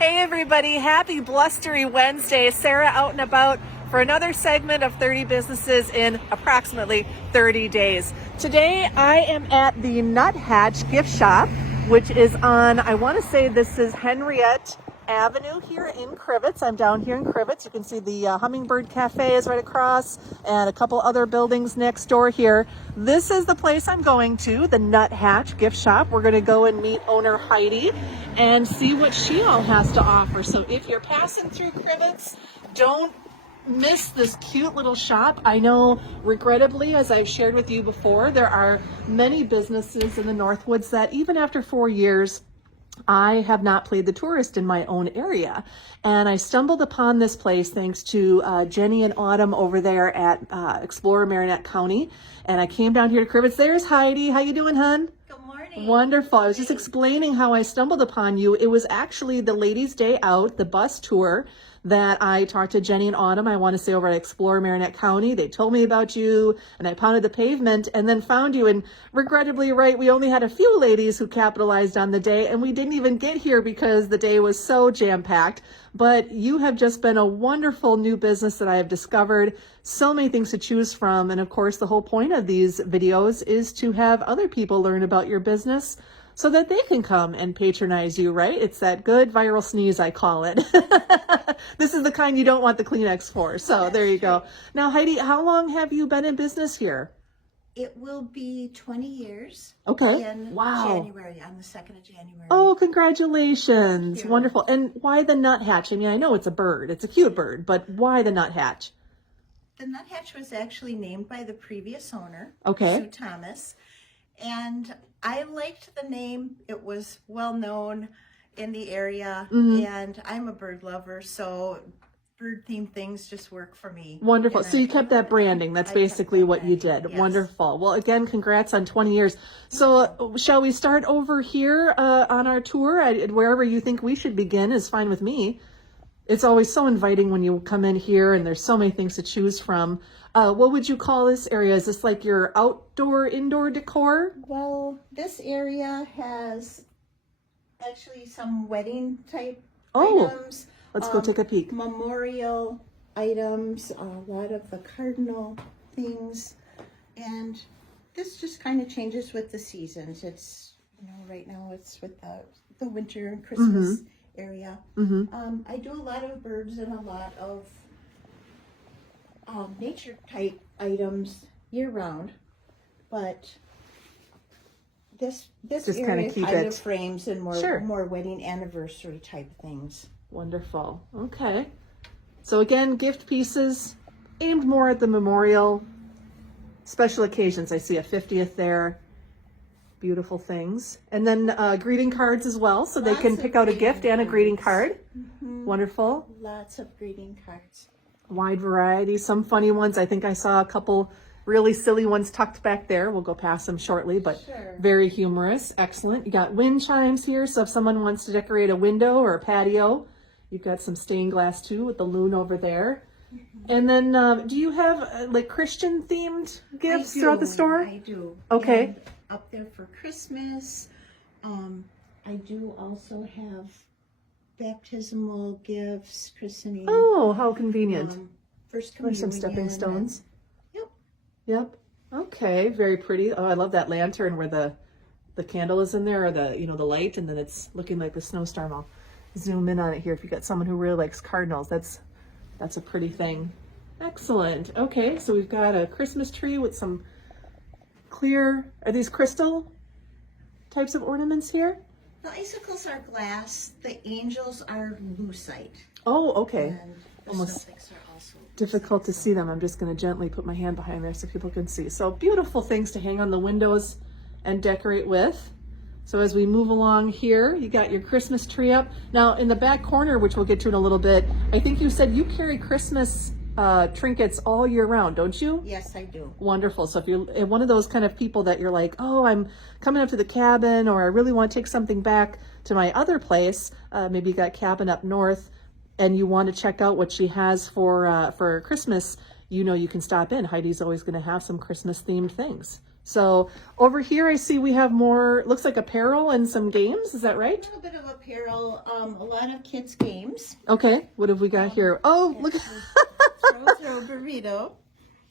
Hey everybody, happy blustery Wednesday. Sarah out and about for another segment of 30 businesses in approximately 30 days. Today I am at the Nuthatch Gift Shoppe, which is on, I want to say this is Henriette Avenue here in Crivitz. I'm down here in Crivitz. You can see the Hummingbird Cafe is right across and a couple other buildings next door here. This is the place I'm going to, the Nuthatch Gift Shoppe. We're going to go and meet owner Heidi and see what she all has to offer. So if you're passing through Crivitz, don't miss this cute little shop. I know, regrettably, as I've shared with you before, there are many businesses in the Northwoods that even after 4 years, I have not played the tourist in my own area. And I stumbled upon this place thanks to Jenny and Autumn over there at Explorer Marinette County. And I came down here to Crivitz. There's Heidi. How you doing, hun? Good morning. Wonderful. I was just explaining how I stumbled upon you. It was actually the Ladies' Day Out, the bus tour that I talked to Jenny and Autumn, I want to say over at Explorer Marinette County. They told me about you and I pounded the pavement and then found you. And regrettably, right, we only had a few ladies who capitalized on the day and we didn't even get here because the day was so jam-packed. But you have just been a wonderful new business that I have discovered. So many things to choose from. And of course, the whole point of these videos is to have other people learn about your business so that they can come and patronize you, right? It's that good viral sneeze, I call it. This is the kind you don't want the Kleenex for. So there you go. Now, Heidi, how long have you been in business here? It will be 20 years. Okay. In wow. January, on the 2nd of January. Oh, congratulations. Wonderful. And why the nuthatch? I mean, I know it's a bird. It's a cute bird, but why the nuthatch? The nuthatch was actually named by the previous owner, okay, Sue Thomas. And I liked the name. It was well known in the area, and I'm a bird lover, so bird themed things just work for me. Wonderful. So you kept that branding. That's basically what you did. Yes. Wonderful. Well, again, congrats on 20 years. So shall we start over here on our tour? Wherever you think we should begin is fine with me. It's always so inviting when you come in here and there's so many things to choose from. What would you call this area? Is this like your outdoor, indoor decor? Well, this area has actually some wedding type items. Let's go take a peek. Memorial items, a lot of the cardinal things. And this just kind of changes with the seasons. It's, right now it's with the winter and Christmas area. I do a lot of birds and a lot of nature type items year round, but this just area keep kind it of frames and more wedding anniversary type things. Wonderful. Okay. So again, gift pieces aimed more at the memorial special occasions. I see a 50th there. Beautiful things. And then greeting cards as well, so they can pick out a gift and a greeting card. Wonderful. Lots of greeting cards. Wide variety, some funny ones. I think I saw a couple really silly ones tucked back there. We'll go past them shortly, but very humorous. Excellent. You got wind chimes here, so if someone wants to decorate a window or a patio, you've got some stained glass too with the loon over there. And then do you have like Christian themed gifts throughout the store? I do. Okay. And up there for Christmas, I do also have baptismal gifts, christening. Oh, how convenient. First Or some communion. stepping stones. Yep. Yep. Okay, very pretty. Oh, I love that lantern where the candle is in there, or the the light, and then it's looking like the snowstorm. I'll zoom in on it here if you got someone who really likes cardinals. That's a pretty thing. Excellent. Okay, so we've got a Christmas tree with some clear, are these crystal types of ornaments here? The icicles are glass. The angels are lucite. Oh, okay. And the Almost snowflakes are also difficult to see them. I'm just going to gently put my hand behind there so people can see. So beautiful things to hang on the windows and decorate with. So as we move along here, you got your Christmas tree up. Now in the back corner, which we'll get to in a little bit, I think you said you carry Christmas trinkets all year round, don't you? Yes, I do. Wonderful. So if you're one of those kind of people that you're like, oh, I'm coming up to the cabin, or I really want to take something back to my other place, maybe you got cabin up north, and you want to check out what she has for Christmas, you can stop in. Heidi's always going to have some Christmas themed things. So over here, I see we have more, looks like apparel and some games. Is that A right? little bit of apparel, a lot of kids' games. Okay. What have we got here? Oh, look. Throw burrito.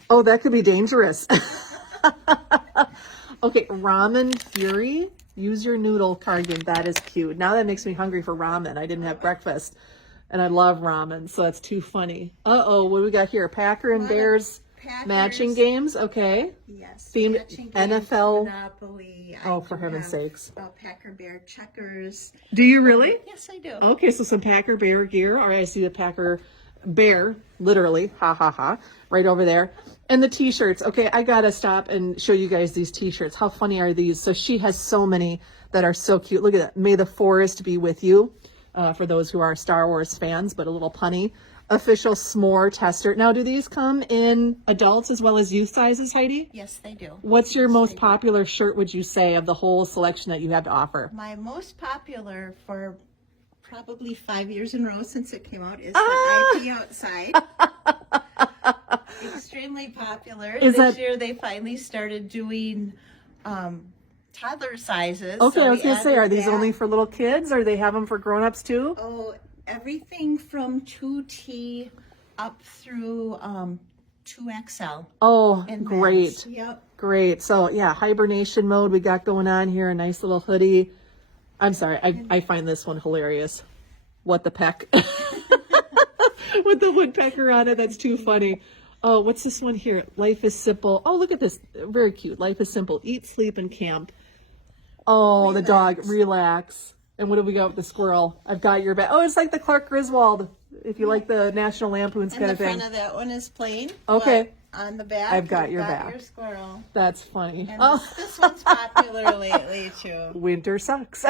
Oh, that could be dangerous. Okay. Ramen Fury. Use your noodle card game. That is cute. Now that makes me hungry for ramen. I didn't have breakfast and I love ramen. So that's too funny. Uh-oh. What do we got here? Packer and Bears. Matching games, okay. Yes. Themed Matching games, NFL. Monopoly. Oh, for heaven's sakes. Packer Bear checkers. Do you really? Yes, I do. Okay, so some Packer Bear gear. All right, I see the Packer Bear, literally, ha ha ha, right over there. And the t-shirts. Okay, I gotta stop and show you guys these t-shirts. How funny are these? So she has so many that are so cute. Look at that. May the forest be with you. For those who are Star Wars fans, but a little punny. Official s'more tester. Now, do these come in adults as well as youth sizes, Heidi? Yes, they do. What's your most popular shirt, would you say, of the whole selection that you have to offer? My most popular for probably 5 years in a row since it came out is the IP Outside. Extremely popular. This year they finally started doing toddler sizes. Okay, so I was going to say, are these that. only for little kids, or they have them for grown-ups too? Oh, everything from 2T up through 2XL. Oh, in great. men's. Yep. Great. So, yeah, hibernation mode we got going on here. A nice little hoodie. I'm sorry. I find this one hilarious. What the peck? With the woodpecker on it. That's too funny. Oh, what's this one here? Life is simple. Oh, look at this. Very cute. Life is simple. Eat, sleep, and camp. Oh, the dog. Relax. And what do we got with the squirrel? I've got your back. Oh, it's like the Clark Griswold, if you like the National Lampoons kind And of the thing. front of that one is plain. Okay. But on the back, I've got you've your back. Your squirrel. That's funny. And Oh, this one's popular lately too. winter sucks.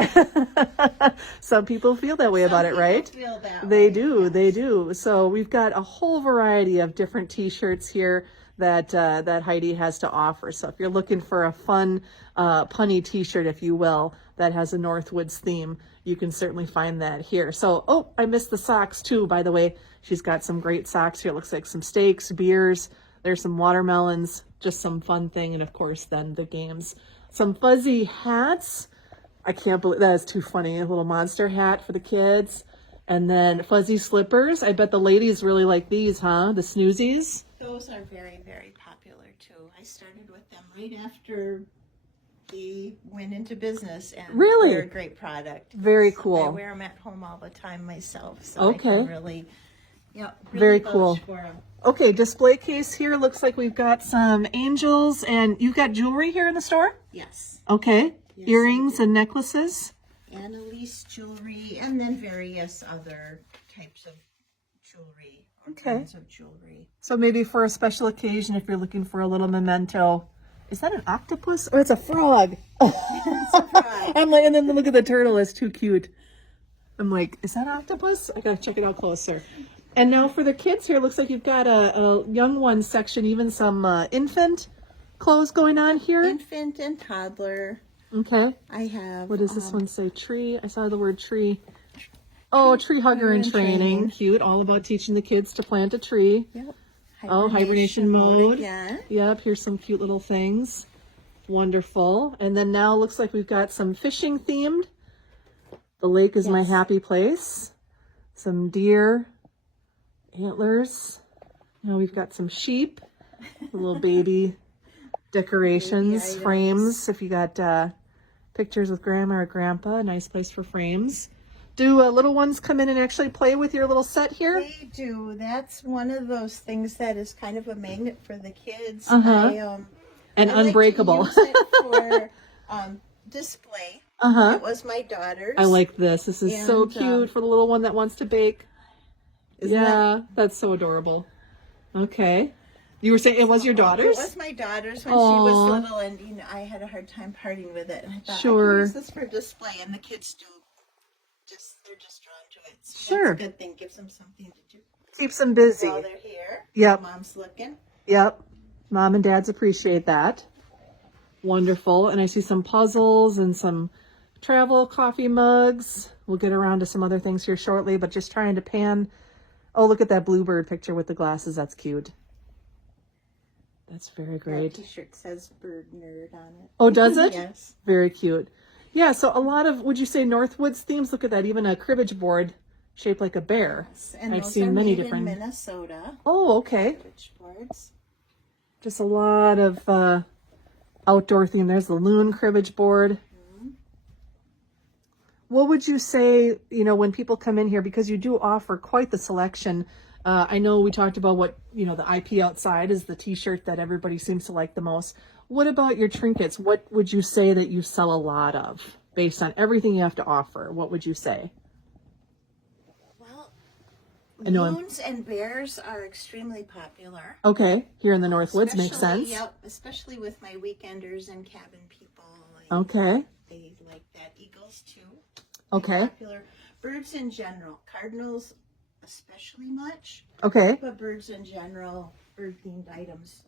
Some people feel that way about it, Some right? people feel that They way, do. yes. They do. So we've got a whole variety of different t-shirts here that that Heidi has to offer. So if you're looking for a fun, punny t-shirt, if you will, that has a Northwoods theme, you can certainly find that here. So, oh, I missed the socks too, by the way. She's got some great socks here. It looks like some steaks, beers. There's some watermelons, just some fun thing. And of course, then the games. Some fuzzy hats. I can't believe that is too funny. A little monster hat for the kids. And then fuzzy slippers. I bet the ladies really like these, huh? The snoozies. Those are very, very popular too. I started with them right after they went into business, and Really? they're a great product. Very So cool. I wear them at home all the time myself, so Okay. I can really, Very vouch cool. for 'em. Okay, display case here. Looks like we've got some angels, and you've got jewelry here in the store? Yes, Okay. Yes, Earrings and necklaces. Annalise jewelry, and then various other types of jewelry or Okay. kinds of jewelry. So maybe for a special occasion, if you're looking for a little memento. Is that an octopus? Or it's a frog. I'm like, and then look at the turtle. It's too cute. I'm like, is that octopus? I gotta check it out closer. And now for the kids here, looks like you've got a young one section, even some infant clothes going on here. Infant and toddler. Okay. I have. What does this one say? Tree. I saw the word tree. Oh, tree hugger in training. Cute. All about teaching the kids to plant a tree. Yep. Oh, hibernation mode. Again. Yep, here's some cute little things. Wonderful. And then now looks like we've got some fishing themed. The lake is my happy place. Some deer, antlers. Now we've got some sheep, little baby decorations, items. frames. If you got pictures with grandma or grandpa, a nice place for frames. Do little ones come in and actually play with your little set here? They do. That's one of those things that is kind of a magnet for the kids. And I like to unbreakable. use it for display. It was my daughter's. I like this. This is so And, cute for the little one that wants to bake. Yeah, that's so adorable. Okay. You were saying it was your daughter's? It was my daughter's when Aw. she was little, and I had a hard time parting with it. And I thought, Sure. I can use this for display, and the kids do. They're just drawn to it. So Sure. That's a good thing. Gives them something to do Keeps them busy. while they're here. Yep. Mom's looking. Yep. Mom and dads appreciate that. Wonderful. And I see some puzzles and some travel coffee mugs. We'll get around to some other things here shortly, but just trying to pan. Oh, look at that bluebird picture with the glasses. That's cute. That's very That great. t-shirt says bird nerd on it. Oh, does it? Yes. Very cute. Yeah, so a lot of, would you say Northwoods themes? Look at that, even a cribbage board shaped like a bear. Yes, and I've those seen are many made different. in Minnesota. Oh, okay. Switchboards. Just a lot of outdoor theme. There's the loon cribbage board. What would you say, when people come in here, because you do offer quite the selection. I know we talked about what, the IP outside is the t-shirt that everybody seems to like the most. What about your trinkets? What would you say that you sell a lot of based on everything you have to offer? What would you say? Well, I know loons and bears are extremely popular. Okay, here in the Northwoods makes sense. Yep, especially with my weekenders and cabin people. Okay. They like that. Eagles too. Okay. Popular. Birds in general. Cardinals especially much. Okay. But birds in general, bird-themed items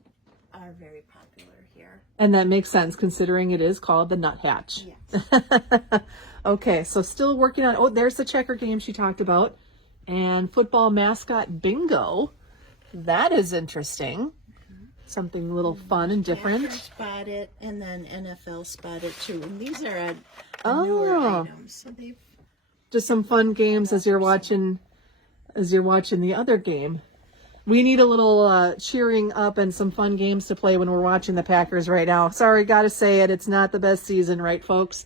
are very popular here. And that makes sense considering it is called the Nuthatch. Yes. Okay, so still working on, there's the checker game she talked about. And football mascot bingo. That is interesting. Something a little fun and different. Packers spot it, and then NFL spot it too. And these are a newer items. So they've just some fun games as you're watching the other game. We need a little cheering up and some fun games to play when we're watching the Packers right now. Sorry, gotta say it. It's not the best season, right, folks?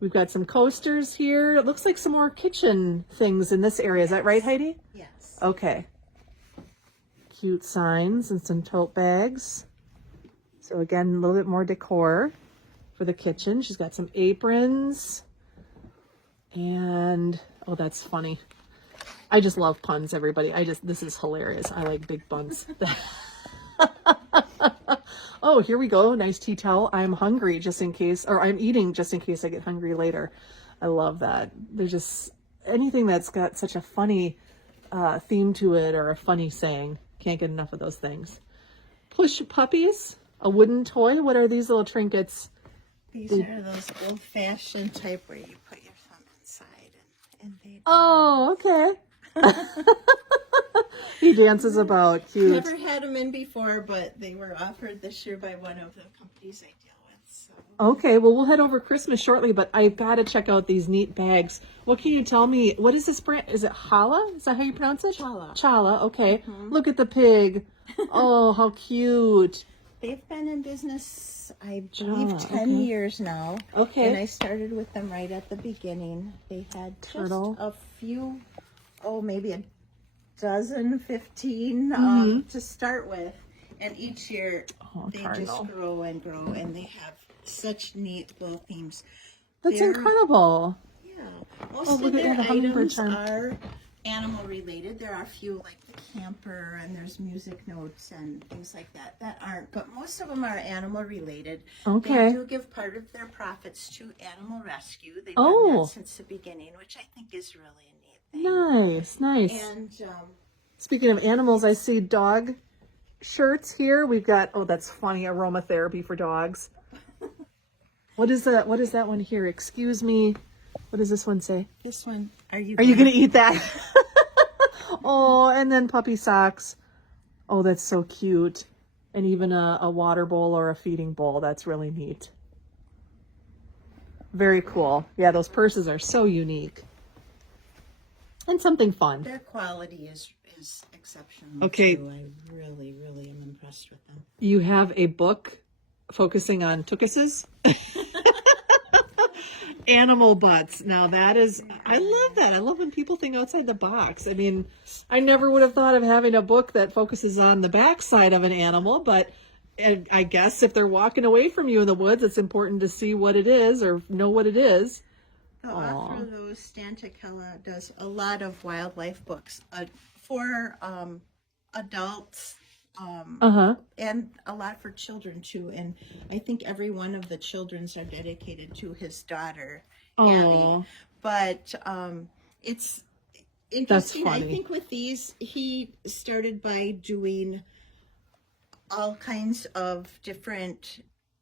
We've got some coasters here. It looks like some more kitchen things in this area. Is that right, Heidi? Yes. Okay. Cute signs and some tote bags. So again, a little bit more decor for the kitchen. She's got some aprons. And, that's funny. I just love puns, everybody. This is hilarious. I like big buns. Oh, here we go. Nice tea towel. I'm hungry just in case, or I'm eating just in case I get hungry later. I love that. There's just anything that's got such a funny theme to it or a funny saying. Can't get enough of those things. Push puppies, a wooden toy. What are these little trinkets? These are those old-fashioned type where you put your thumb inside and they. Oh, okay. He dances about. Cute. Never had them in before, but they were offered this year by one of the companies I deal with. So. Okay, well, we'll head over Christmas shortly, but I've got to check out these neat bags. What can you tell me? What is this brand? Is it Chala? Is that how you pronounce it? Chala. Chala, okay. Look at the pig. Oh, how cute. They've been in business, I believe, 10 years now. Okay. And I started with them right at the beginning. They had Turtle. just a few, maybe a dozen, 15 to start with. And each year they just grow and grow, and they have such neat little themes. That's incredible. Yeah. Most of their items are animal related. There are a few like the camper, and there's music notes and things like that aren't, but most of them are animal related. Okay. They do give part of their profits to animal rescue. They've done that since the beginning, which I think is really a neat thing. Nice. And speaking of animals, I see dog shirts here. We've got, that's funny, aromatherapy for dogs. What is that one here? Excuse me. What does this one say? this one, are you going to eat that? Oh, and then puppy socks. Oh, that's so cute. And even a water bowl or a feeding bowl. That's really neat. Very cool. Yeah, those purses are so unique. And something fun. Their quality is exceptional. Okay. Too. I really, really am impressed with them. You have a book focusing on tuchuses. Animal butts. Now that is, I love that. I love when people think outside the box. I mean, I never would have thought of having a book that focuses on the backside of an animal, but I guess if they're walking away from you in the woods, it's important to see what it is or know what it is. The author of those, Stantikella, does a lot of wildlife books for adults and a lot for children too. And I think every one of the children's are dedicated to his daughter, Abby. But it's interesting. I think with these, he started by doing all kinds of different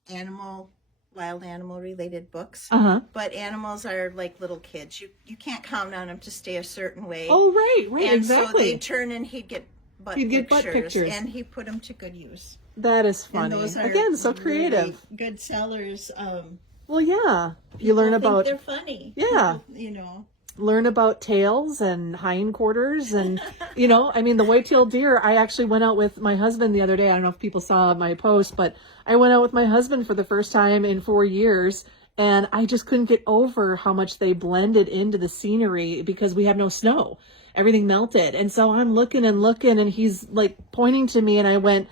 wild animal related books. But animals are like little kids. You can't count on them to stay a certain way. Oh, right, and exactly. so they'd turn and he'd get butt pictures, and he put them to good use. That is And funny. those are Again, so really creative. good sellers. Well, yeah. You People learn think about, they're funny. yeah. People, you know. Learn about tails and hindquarters and, you know, I mean, the white-tailed deer, I actually went out with my husband the other day. I don't know if people saw my post, but I went out with my husband for the first time in 4 years, and I just couldn't get over how much they blended into the scenery because we have no snow. Everything melted. And so I'm looking, and he's like pointing to me, and I went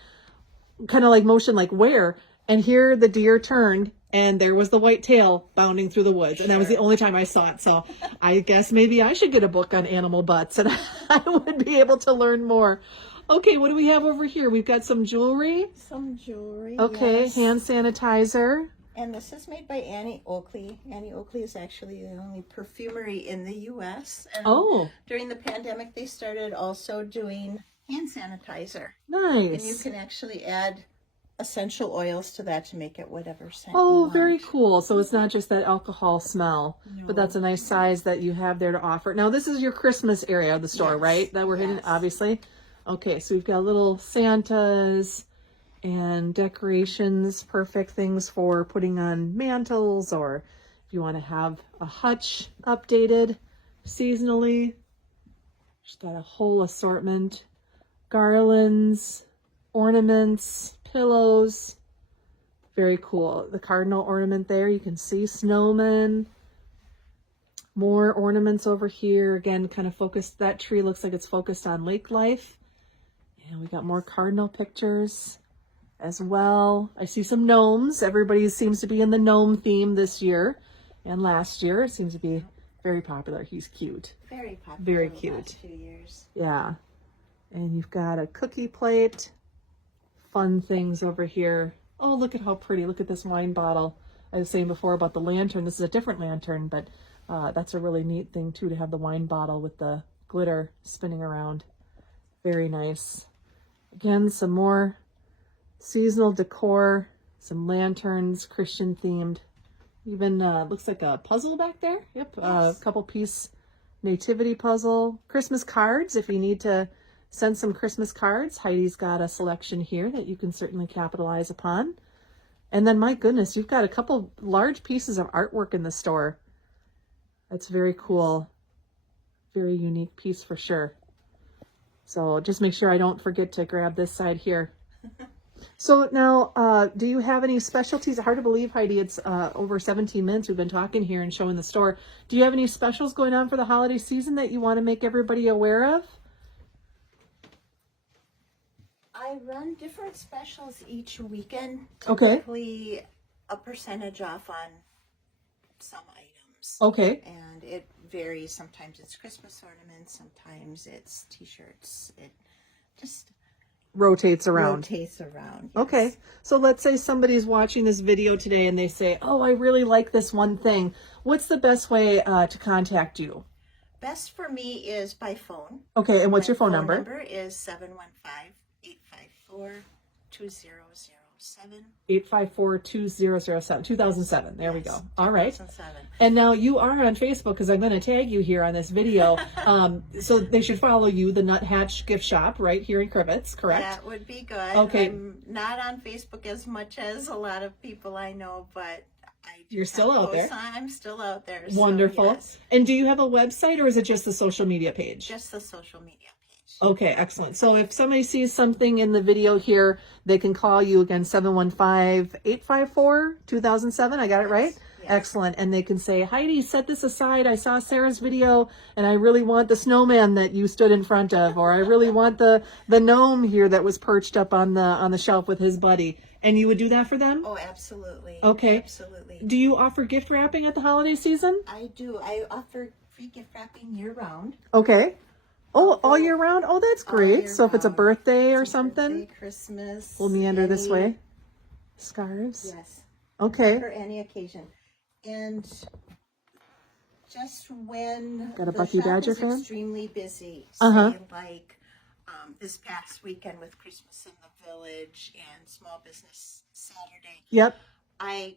kind of like motion, like where? And here the deer turned, and there was the white tail bounding through the woods. And that was the only time I saw it. So I guess maybe I should get a book on animal butts, and I would be able to learn more. Okay, what do we have over here? We've got some jewelry. Some jewelry. Okay, yes. hand sanitizer. And this is made by Annie Oakley. Annie Oakley is actually the only perfumery in the U.S. And Oh, during the pandemic, they started also doing hand sanitizer. nice. And you can actually add essential oils to that to make it whatever scent you Oh, want. very cool. So it's not just that alcohol smell, but that's a nice size that you have there to offer. Now, this is your Christmas area of the store, Yes, right? That we're hitting, yes. obviously. Okay, so we've got little Santas and decorations, perfect things for putting on mantles, or if you want to have a hutch updated seasonally. Just got a whole assortment. Garlands, ornaments, pillows. Very cool. The cardinal ornament there. You can see snowmen. More ornaments over here. Again, kind of focused. That tree looks like it's focused on lake life. And we got more cardinal pictures as well. I see some gnomes. Everybody seems to be in the gnome theme this year. And last year it seems to be very popular. He's cute. Very popular. Very the cute. last 2 years. Yeah. And you've got a cookie plate. Fun things over here. Oh, look at how pretty. Look at this wine bottle. I was saying before about the lantern. This is a different lantern, but that's a really neat thing too, to have the wine bottle with the glitter spinning around. Very nice. Again, some more seasonal decor, some lanterns, Christian themed. Even looks like a puzzle back there. Yep, Yes. a couple piece nativity puzzle. Christmas cards, if you need to send some Christmas cards. Heidi's got a selection here that you can certainly capitalize upon. And then, my goodness, you've got a couple large pieces of artwork in the store. That's very cool. Very unique piece for sure. So just make sure I don't forget to grab this side here. So now, do you have any specialties? Hard to believe, Heidi, it's over 17 minutes we've been talking here and showing the store. Do you have any specials going on for the holiday season that you want to make everybody aware of? I run different specials each weekend. Okay. Typically a percentage off on some items. Okay. And it varies. Sometimes it's Christmas ornaments, sometimes it's t-shirts. It just Rotates around. rotates around. Yes. Okay. So let's say somebody's watching this video today and they say, oh, I really like this one thing. What's the best way to contact you? Best for me is by phone. Okay. And what's My your phone phone number? number is 715-854-2007. 854-2007. 2007. There we go. All right. 2007. And now you are on Facebook, because I'm going to tag you here on this video. So they should follow you, the Nuthatch Gift Shop, right here in Crivitz, correct? That would be good. Okay. I'm not on Facebook as much as a lot of people I know, but I do You're still have out there. posts on. I'm still out there. So Wonderful. yes, And do you have a website, or is it just the social media page? just the social media page. Okay, excellent. So if somebody sees something in the video here, they can call you again, 715-854-2007. I got it right? Yes. Excellent. And they can say, Heidi, set this aside. I saw Sarah's video and I really want the snowman that you stood in front of, or I really want the gnome here that was perched up on the shelf with his buddy. And you would do that for them? Oh, absolutely. Okay. Absolutely. Do you offer gift wrapping at the holiday season? I do. I offer free gift wrapping year round. Okay. Oh, all year round? Oh, that's All great. year So if it's a round. birthday or It's a something, birthday, Christmas. we'll meander this any- way. Scarves. Yes. Okay. For any occasion. And just when Got a the Bucky shop Badger is fan? extremely busy, Uh-huh. say like this past weekend with Christmas in the Village and Small Business Saturday, Yep. I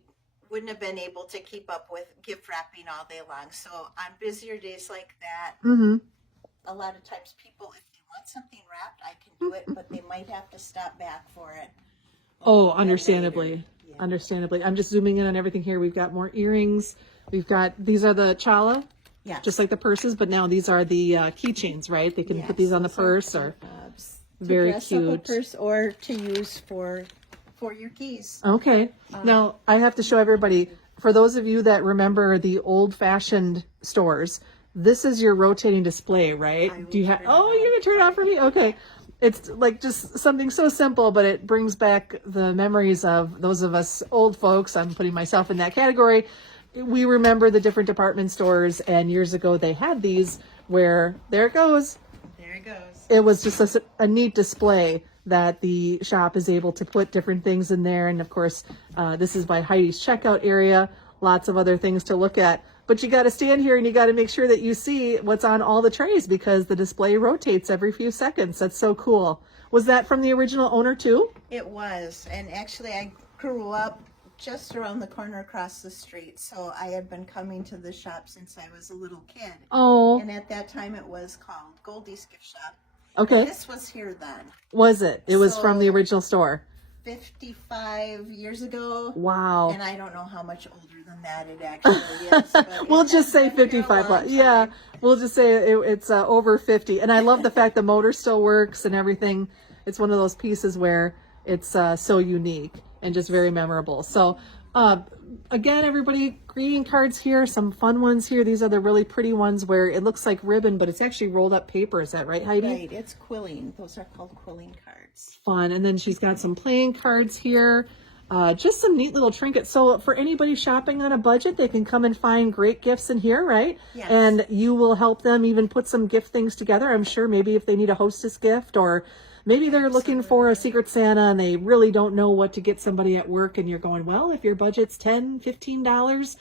wouldn't have been able to keep up with gift wrapping all day long. So on busier days like that, Mm-hmm. a lot of times people, if they want something wrapped, I can do it, but they might have to stop back for it. Oh, understandably. Yeah. Understandably. I'm just zooming in on everything here. We've got more earrings. We've got, these are the chala, Yes. just like the purses, but now these are the keychains, right? They can put these on the those are purse or prefabs to very dress up a cute. purse or to use for your keys. Okay. Now I have to show everybody, for those of you that remember the old fashioned stores, this is your rotating display, right? Do you have, oh, you're going to turn it on for me? Okay. It's like just something so simple, but it brings back the memories of those of us old folks. I'm putting myself in that category. We remember the different department stores, and years ago they had these where, there it goes. There it goes. It was just a neat display that the shop is able to put different things in there. And of course, this is by Heidi's checkout area. Lots of other things to look at. But you got to stand here and you got to make sure that you see what's on all the trays because the display rotates every few seconds. That's so cool. Was that from the original owner too? It was. And actually, I grew up just around the corner across the street. So I had been coming to the shop since I was a little kid. Oh. And at that time, it was called Goldie's Gift Shop. Okay. This was here then. Was it? It was from the So- original store. 55 years ago. Wow. And I don't know how much older than that it actually is. But We'll it just has say been here a 55. long Yeah, time. we'll just say it's over 50. And I love the fact the motor still works and everything. It's one of those pieces where it's so unique and just very memorable. So again, everybody, greeting cards here, some fun ones here. These are the really pretty ones where it looks like ribbon, but it's actually rolled up paper. Is that right, Heidi? Right, it's quilling. Those are called quilling cards. Fun. And then she's got some playing cards here. Just some neat little trinkets. So for anybody shopping on a budget, they can come and find great gifts in here, right? Yes. And you will help them even put some gift things together. I'm sure maybe if they need a hostess gift or maybe they're looking for a Secret Santa and they really don't know what to get somebody at work and you're going, well, if your budget's $10, $15,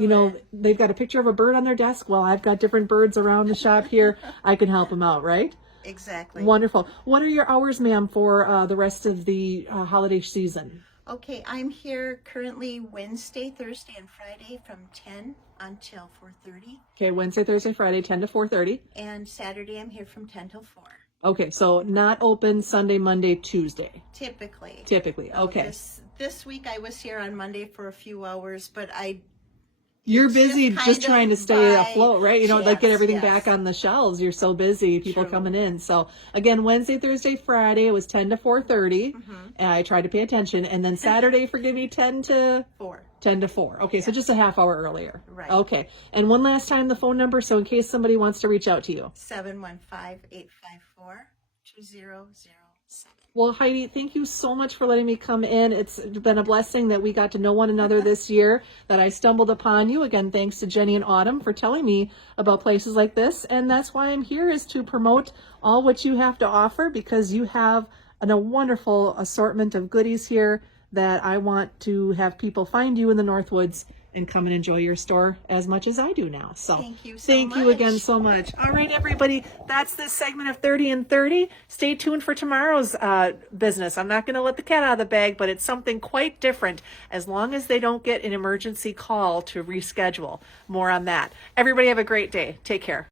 you know, they've got a picture of a bird on their desk. Well, I've got different birds around the shop here. I can help them out, right? Exactly. Wonderful. What are your hours, ma'am, for the rest of the holiday season? Okay, I'm here currently Wednesday, Thursday, and Friday from 10 until 4:30. Okay, Wednesday, Thursday, Friday, 10 to 4:30. And Saturday I'm here from 10 till 4. Okay, so not open Sunday, Monday, Tuesday. Typically. Typically, okay. This week I was here on Monday for a few hours, but You're it's busy just just kind trying to of stay by afloat, right? You know, like get chance, everything yes. back on the shelves. You're so busy, people True. coming in. So again, Wednesday, Thursday, Friday, it was 10 to 4:30. And I tried to pay attention. And then Saturday, forgive me, 10 to 4. 10 to 4. Okay, so just a half hour earlier. Right. Okay. And one last time, the phone number, so in case somebody wants to reach out to you. 715-854-2007. Well, Heidi, thank you so much for letting me come in. It's been a blessing that we got to know one another this year, that I stumbled upon you. Again, thanks to Jenny and Autumn for telling me about places like this. And that's why I'm here, is to promote all what you have to offer, because you have a wonderful assortment of goodies here that I want to have people find you in the Northwoods and come and enjoy your store as much as I do now. So Thank you so thank you much. again so much. All right, everybody, that's this segment of 30 and 30. Stay tuned for tomorrow's business. I'm not going to let the cat out of the bag, but it's something quite different, as long as they don't get an emergency call to reschedule. More on that. Everybody have a great day. Take care.